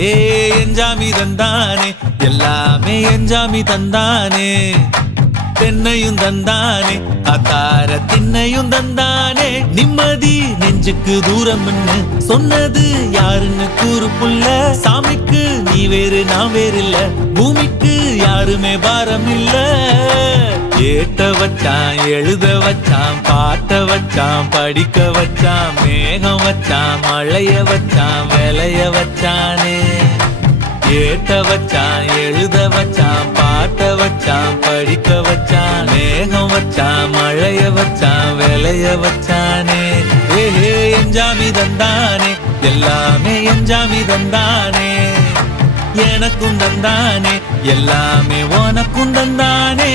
ஏ எஞ்சாமி தந்தானே எல்லாமே எஞ்சாமி தந்தானே தென்னையும் தந்தானே அத்தார திண்ணையும் தந்தானே நிம்மதி நெஞ்சுக்கு தூரம்னு சொன்னது யாருன்னு கூறு புள்ள சாமிக்கு நீ வேறு நான் வேறு இல்ல பூமிக்கு யாருமே பாரம் இல்ல ஏட்ட வச்சான் எழுத வச்சான் பாட்ட வச்சான் படிக்க வச்சான் மேகம் வச்சான் மழைய வச்சான் விளைய வச்சானே ஏட்ட வச்சான் எழுத வச்சான் பாட்ட வச்சான் படிக்க வச்சான் மேகம் வச்சான் மழைய வச்சான் விளைய வச்சானே ஏஹே எஞ்சாமி தந்தானே எல்லாமே எஞ்சாமி தந்தானே எனக்கும் தந்தானே எல்லாமே உனக்கும் தந்தானே